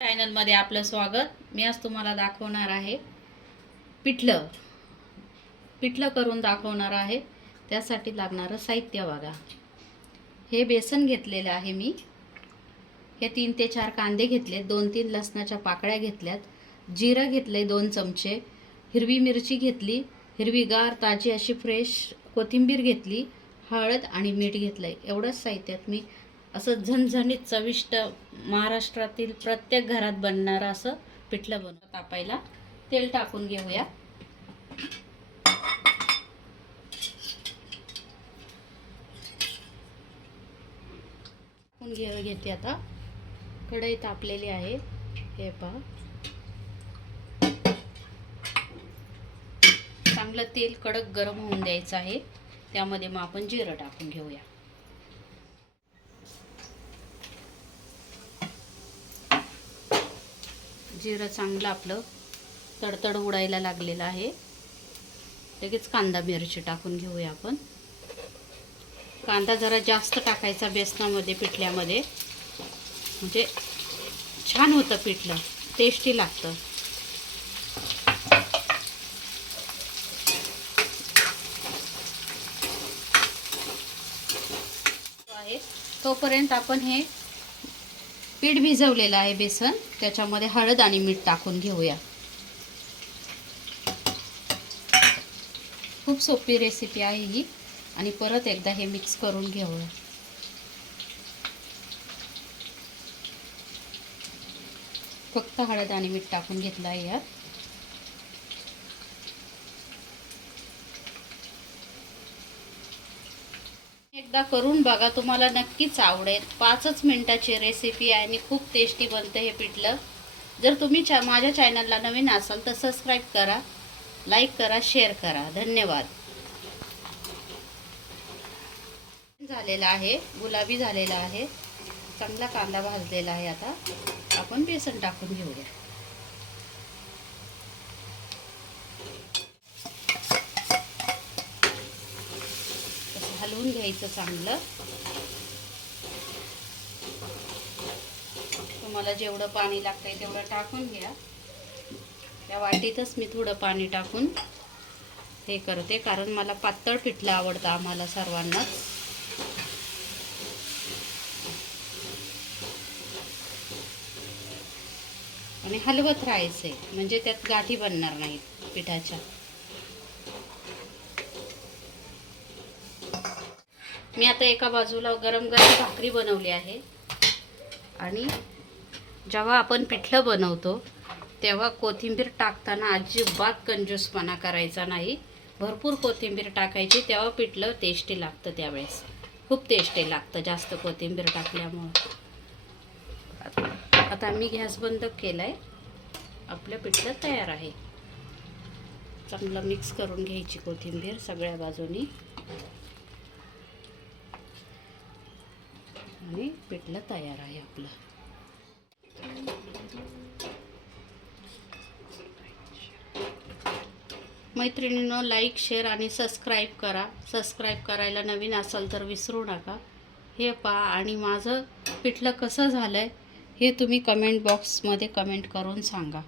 चॅनलमध्ये आपलं स्वागत. मी आज तुम्हाला दाखवणार आहे. पिठलं. पिठलं करून दाखवणार आहे. त्यासाठी लागणारं साहित्य बघा. हे बेसन घेतलेलं आहे मी. हे तीन ते चार कांदे घेतले दोन तीन लसणाच्या पाकळ्या घेतल्यात. जिरं घेतले दोन चमचे. हिरवी मिरची घेतली. हिरवीगार ताजी अशी फ्रेश कोथिंबीर घेतली. हळद आणि मीठ घेतलं आहे एवढंच साहित्यात मी असं झणझणीत चविष्ट महाराष्ट्रातील प्रत्येक घरात बनणारं असं पिठलं बनव तापायला तेल टाकून घेऊया. टाकून घे घेते आता. कढई तापलेली आहे. हे पहा. चांगलं तेल कडक गरम होऊन द्यायचं आहे. त्यामध्ये मग आपण जिरं टाकून घेऊया. जिरं चांगलं आपलं तडतड उडायला लागलेलं आहे. लगेच कांदा मिरची टाकून घेऊया आपण. कांदा जरा जास्त टाकायचा बेसनामध्ये पिठल्यामध्ये. म्हणजे छान होतं पिठलं टेस्टी लागतं. आहे. तोपर्यंत आपण हे पीठ भिजवलेलं आहे बेसन त्याच्यामध्ये हळद आणि मीठ टाकून घेऊया. खूप सोपी रेसिपी आहे ही. आणि परत एकदा हे मिक्स करून घेऊया. फक्त हळद आणि मीठ टाकून घेतलं आहे यात. एकदा करून बघा तुम्हाला नक्कीच आवडेल. पाचच मिनटाची रेसिपी आहे आणि खूप टेस्टी बनतं हे पिठलं. जर तुम्ही चा माझ्या चॅनलला नवीन असाल तर सबस्क्राईब करा लाईक करा शेअर करा. धन्यवाद. झालेला आहे. गुलाबी झालेला आहे. चांगला कांदा भाजलेला आहे आता. आपण बेसन टाकून घेऊया. हलवून घ्यायचं चांगलं. तुम्हाला जेवढं पाणी लागतंय तेवढं टाकून घ्या. त्या वाटीतच मी थोडं पाणी टाकून हे करते कारण मला पातळ पिठलं आवडतं आम्हाला सर्वांनाच आणि हलवत राहायचंय म्हणजे त्यात गाठी बनणार नाहीत पिठाच्या. मी आता एका बाजूला गरम गरम भाकरी बनवली आहे. आणि जेव्हा आपण पिठलं बनवतो तेव्हा कोथिंबीर टाकताना अजिबात कंजूसपणा करायचा नाही. भरपूर कोथिंबीर टाकायची तेव्हा पिठलं टेस्टी लागतं त्यावेळेस. खूप टेस्टी लागतं जास्त कोथिंबीर टाकल्यामुळं. आता मी गॅस बंद केला आहे आपलं पिठलं तयार आहे. चांगलं मिक्स करून घ्यायची कोथिंबीर सगळ्या बाजूनी. आणि पिठलं तयार आहे आपलं. मैत्रिणीनं लाईक शेअर आणि सबस्क्राईब करा. सबस्क्राईब करायला नवीन असाल तर विसरू नका. हे पहा आणि माझं पिठलं कसं झालं आहे हे तुम्ही कमेंट बॉक्समध्ये कमेंट करून सांगा.